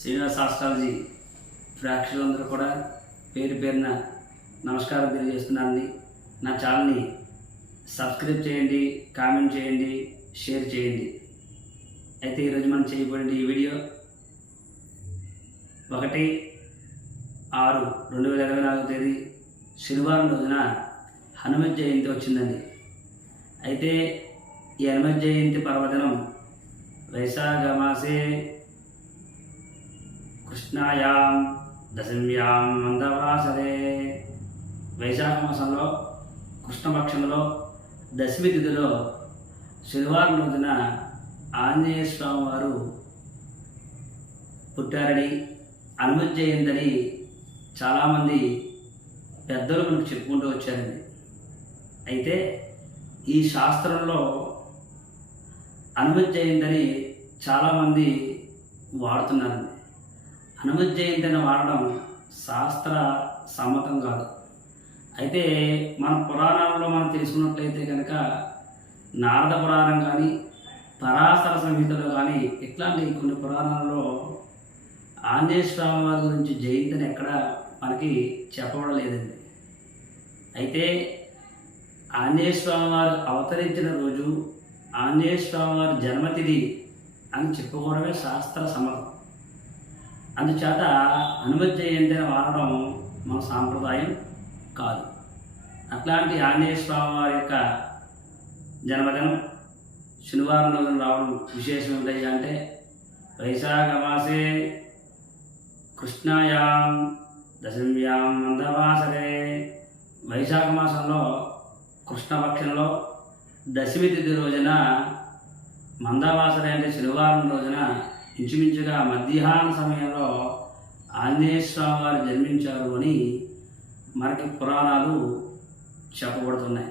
Srinivas astrology ప్రేక్షకులందరూ కూడా పేరు పేరున నమస్కారం తెలియజేస్తున్నానండి. నా ఛానల్ని సబ్స్క్రైబ్ చేయండి, కామెంట్ చేయండి, షేర్ చేయండి. అయితే ఈరోజు మనం చేయబడిన ఈ వీడియో 1/6/2024 శనివారం రోజున హనుమత్ జయంతి వచ్చిందండి. అయితే ఈ హనుమత్ జయంతి పర్వదినం వైశాఖ మాసే కృష్ణాయాం దశమ్యాం మందవాసరే, వైశాఖ మాసంలో కృష్ణపక్షంలో దశమి తిథిలో శనివారం రోజున ఆంజనేయ స్వామి వారు పుట్టారని, హనుమత్ జయంతి అని చాలామంది పెద్దలు మనకు చెప్పుకుంటూ వచ్చారండి. అయితే ఈ శాస్త్రంలో హనుమత్ జయంతి అని చాలామంది వాడుతున్నారండి. హనుమత్ జయంతి అని వాడడం శాస్త్ర సమ్మతం కాదు. అయితే మన పురాణాలలో మనం తెలుసుకున్నట్లయితే కనుక నారద పురాణం కానీ, పరాశర సంహితలో కానీ ఇట్లాంటి కొన్ని పురాణాలలో ఆంజనేయ స్వామి వారి గురించి జయంతిని ఎక్కడ మనకి చెప్పబడలేదండి. అయితే ఆంజనేయ స్వామి వారు అవతరించిన రోజు ఆంజనేయ స్వామి వారి జన్మతిథి అని చెప్పుకోవడమే శాస్త్ర సమ్మతం. అందుచేత హనుమత్ జయంతిని వాడడం మన సాంప్రదాయం కాదు. అట్లాంటి ఆంజనేయ స్వామి వారి యొక్క జన్మదినం శనివారం రోజున రావడం విశేషం ఏంటంటే అంటే వైశాఖ మాసే కృష్ణాయాం దశమ్యాం మందవాసరే, వైశాఖ మాసంలో కృష్ణపక్షంలో దశమి తిథి రోజున మందవాసరే అంటే శనివారం రోజున ఇంచుమించుగా మధ్యాహ్న సమయంలో ఆంజనేయ స్వామి వారు జన్మించారు అని మనకి పురాణాలు చెప్పబడుతున్నాయి.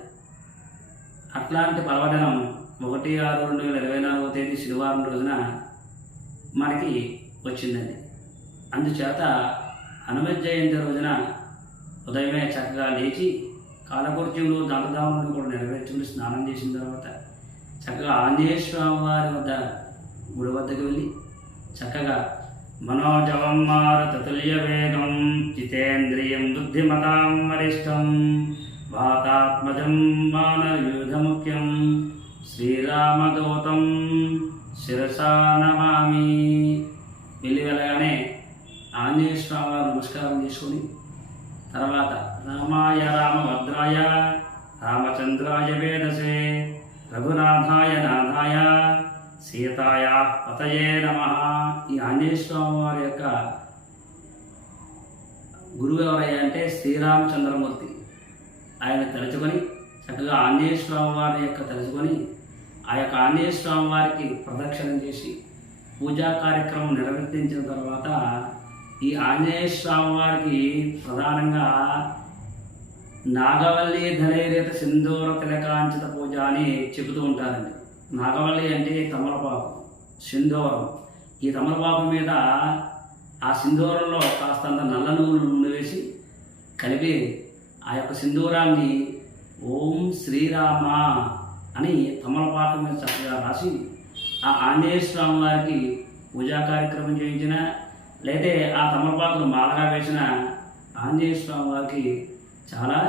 అట్లాంటి పర్వదినం 1/6/2024 శనివారం రోజున మనకి వచ్చిందండి. అందుచేత హనుమత్ జయంతి రోజున ఉదయమే చక్కగా లేచి కాలకృత్యములు దంతధాములను కూడా నెరవేర్చుకుని స్నానం చేసిన తర్వాత చక్కగా ఆంజనేయ స్వామి వారి వద్ద గుడి వద్దకు వెళ్ళి చక్కగా మనోజవం మారుతతుల్య వేగం జితేంద్రియం బుద్ధిమతాం వరిష్టం వాతాత్మజం వానరయూధముఖ్యం శ్రీరామదూతం శిరసా నమామి. వెళ్ళి వెళ్ళగానే ఆంజనేయ స్వామి వారు నమస్కారం చేసుకొని తర్వాత రామాయ రామభద్రాయ రామచంద్రాయ వేదసే రఘునాథాయ నాథాయ సీతాయ పతయే నమః. ఈ ఆంజనేయ స్వామి వారి యొక్క గురువు ఎవరయ్యా అంటే శ్రీరామచంద్రమూర్తి. ఆయన తలుచుకొని చక్కగా ఆంజనేయ స్వామి వారి యొక్క తలుచుకొని ఆ యొక్క ఆంజనేయ స్వామి వారికి ప్రదక్షిణం చేసి పూజా కార్యక్రమం నిర్వర్తించిన తర్వాత ఈ ఆంజనేయ స్వామి వారికి ప్రధానంగా నాగవల్లి ధనైరేత సింధూర తిలకాంచిత పూజ అని చెబుతూ ఉంటారండి. నాగవల్లి అంటే తమలపాకు, సింధూరం. ఈ తమలపాకు మీద ఆ సింధూరంలో కాస్తంత నల్ల నూనె వేసి కలిపి ఆ యొక్క సింధూరాన్ని ఓం శ్రీరామ అని తమలపాకు మీద చక్కగా రాసి ఆ ఆంజనేయ స్వామి వారికి పూజా కార్యక్రమం చేయించిన లేదే ఆ తమలపాకును మాలగా వేసిన ఆంజనేయ స్వామి వారికి చాలా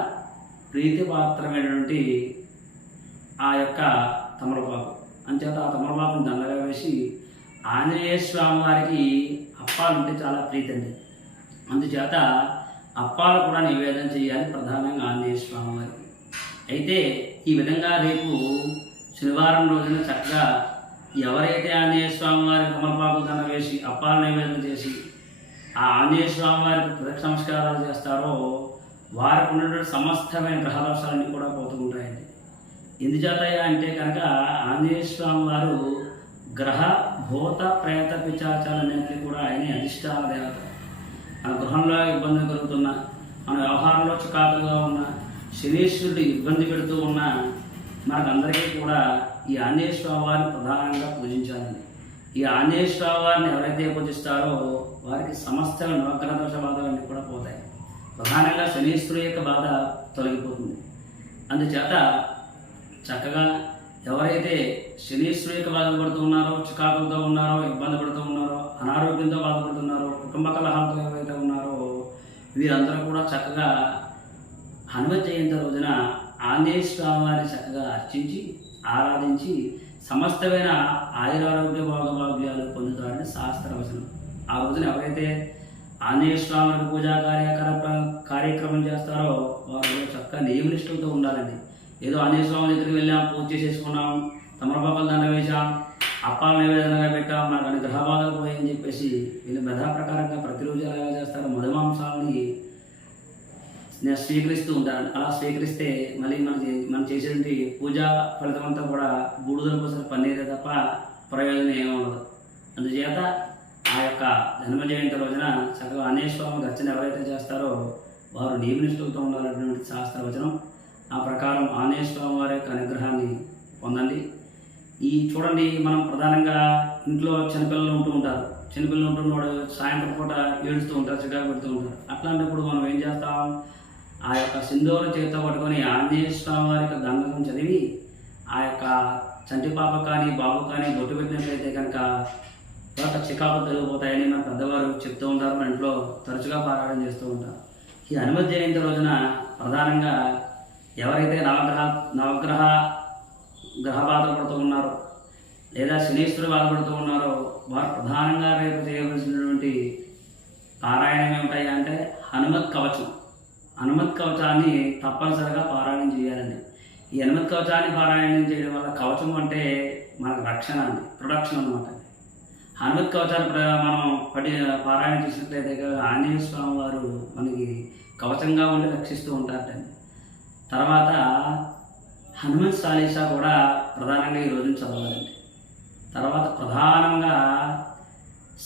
ప్రీతిపాత్రమైనటువంటి ఆ యొక్క తమలపాకు. అంచేత ఆ తమలపాకును దండగా వేసి ఆంజనేయ స్వామి వారికి అప్పాలు అంటే చాలా ప్రీతి అండి. అందుచేత అప్పాలు కూడా నివేదన చేయాలి ప్రధానంగా ఆంజనేయ స్వామి వారికి. అయితే ఈ విధంగా రేపు శనివారం రోజున చక్కగా ఎవరైతే ఆంజనేయ స్వామి వారికి తమలపాకు దండ వేసి అప్పాల నివేదన చేసి ఆ ఆంజనేయ స్వామి వారికి ప్రదక్షిణ నమస్కారాలు చేస్తారో వారికి ఉన్నటువంటి సమస్తమైన గ్రహదోషాలన్నీ కూడా పోతూ ఉంటాయండి. ఎందుచేత అంటే కనుక ఆంజనేయ స్వామి వారు గ్రహ భూత ప్రేత పిశాచాలన్నింటినీ కూడా ఆయనే అధిష్టాన దేవత. మన గృహంలో ఇబ్బంది కలుగుతున్నా, మన వ్యవహారంలో చికాకులుగా ఉన్న, శనీశ్వరుడు ఇబ్బంది పెడుతూ ఉన్న మనకందరికీ కూడా ఈ ఆంజనేయ స్వామి వారిని ప్రధానంగా పూజించాలండి. ఈ ఆంజనేయ స్వామి వారిని ఎవరైతే పూజిస్తారో వారికి సమస్త నవగ్రహ దోష బాధలన్నీ కూడా పోతాయి. ప్రధానంగా శనీశ్వరుడు యొక్క బాధ తొలగిపోతుంది. అందుచేత చక్కగా ఎవరైతే శనీశ్వరుడికి బాధపడుతూ ఉన్నారో, చికాకులతో ఉన్నారో, ఇబ్బంది పడుతూ ఉన్నారో, అనారోగ్యంతో బాధపడుతున్నారో, కుటుంబ కలహాలతో ఎవరైతే ఉన్నారో వీరందరూ కూడా చక్కగా హనుమత్ జయంతి రోజున ఆంజనేయ స్వామి వారిని చక్కగా అర్చించి ఆరాధించి సమస్తమైన ఆయురారోగ్య భోగభాగ్యాలు పొందుతారని శాస్త్రవచనం. ఆ రోజున ఎవరైతే ఆంజనేయ స్వామి పూజా కార్యక్రమం చేస్తారో వారు చక్కగా నియమనిష్టలతో ఉండాలండి. ఏదో ఆంజనేయ స్వామి దగ్గరికి వెళ్ళాం, పూజ చేసేసుకున్నాం, తమలపాకులు దండ వేసాం, అప్పాలు నైవేద్యంగా పెట్టాం, మనకు అన్ని గ్రహబాధలు పోయాయని చెప్పేసి వీళ్ళు మెధా ప్రకారంగా ప్రతిరోజు ఎలా చేస్తారో మధుమాంసాలని స్వీకరిస్తూ ఉంటారు. అలా స్వీకరిస్తే మళ్ళీ మనం చేసేటువంటి పూజా ఫలితం అంతా కూడా బూడిదల కోసం పన్నీరే తప్ప ప్రయోజనం ఏమీ ఉండదు. అందుచేత ఆ యొక్క జన్మ జయంతి రోజున చక్కగా ఆంజనేయ స్వామి అర్చన ఎవరైతే చేస్తారో వారు నియమనిష్ఠులతో ఉండాలనేటువంటి శాస్త్రవచనం. ఆ ప్రకారం ఆంజనేయ స్వామి వారి యొక్క అనుగ్రహాన్ని పొందండి. ఈ చూడండి, మనం ప్రధానంగా ఇంట్లో చిన్నపిల్లలు ఉంటూ ఉంటారు. చిన్నపిల్లలు ఉంటున్నవాడు సాయంత్రం పూట ఏడుస్తూ ఉంటారు, చికాకు పెడుతూ ఉంటారు. అట్లాంటప్పుడు మనం ఏం చేస్తాం, ఆ యొక్క సింధూరం చేతితో పట్టుకొని ఆంజనేయ స్వామి వారి యొక్క దండకం చదివి ఆ యొక్క చంటి పాప కానీ బాబు కానీ బొట్టు పెట్టినట్లయితే కనుక ఒక చికాకులు తొలగిపోతాయని మన పెద్దవారు చెప్తూ ఉంటారు. మన ఇంట్లో తరచుగా పారాయణ చేస్తూ ఉంటారు. ఈ హనుమత్ జయంతి రోజున ప్రధానంగా ఎవరైతే నవగ్రహ బాధపడుతూ ఉన్నారో లేదా శనీశ్వరుడు బాధపడుతూ ఉన్నారో వారు ప్రధానంగా రేపు చేయవలసినటువంటి పారాయణం ఏమిటాయి అంటే హనుమత్ కవచం. హనుమత్ కవచాన్ని తప్పనిసరిగా పారాయణం చేయాలండి. ఈ హనుమత్ కవచాన్ని పారాయణం చేయడం వల్ల కవచం అంటే మనకు రక్షణ అండి, ప్రొడక్షన్ అనమాట. హనుమత్ కవచాన్ని మనం పారాయణం చేసినట్లయితే ఆంజనేయ స్వామి వారు మనకి కవచంగా ఉండి రక్షిస్తూ ఉంటారటండి. తర్వాత హనుమత్ చాలీసా కూడా ప్రధానంగా ఈ రోజున చదవాలండి. తర్వాత ప్రధానంగా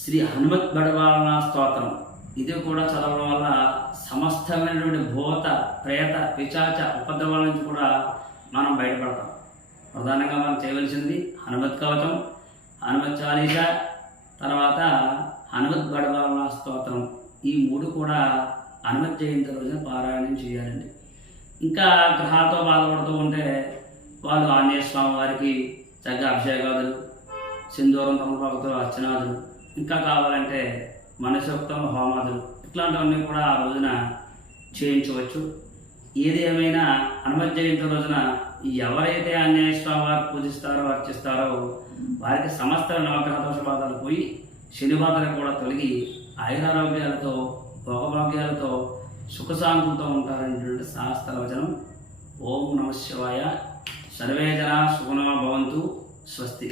శ్రీ హనుమత్ బడవాలన స్తోత్రం, ఇది కూడా చదవడం వల్ల సమస్తమైనటువంటి భూత ప్రేత పిశాచ ఉపద్రవాల నుంచి కూడా మనం బయటపడతాం. ప్రధానంగా మనం చేయవలసింది హనుమత్ కవచం, హనుమత్ చాలీసా, తర్వాత హనుమత్ బడవాలన స్తోత్రం. ఈ మూడు కూడా హనుమత్ జయంతి రోజున పారాయణం చేయాలండి. ఇంకా గ్రహాలతో బాధపడుతూ ఉంటే వాళ్ళు ఆంజనేయ స్వామి వారికి చక్కగా అభిషేకాదులు, సింధూరం తమలపాకుతో అర్చనాదులు, ఇంకా కావాలంటే మనసోక్తం హోమాదులు ఇట్లాంటివన్నీ కూడా ఆ రోజున చేయించవచ్చు. ఏది ఏమైనా హనుమత్ జయంతి రోజున ఎవరైతే ఆంజనేయ స్వామి వారు పూజిస్తారో అర్చిస్తారో వారికి సమస్త నవగ్రహ దోష బాధలు పోయి శని బాధలు కూడా తొలగి ఆయురారోగ్యాలతో భోగభాగ్యాలతో సుఖశాంతులతో ఉంటారనేటువంటి శాస్త్రవచనం. ఓం నమః శివాయ. సర్వే జనా సుఖినో భవంతు. స్వస్తి.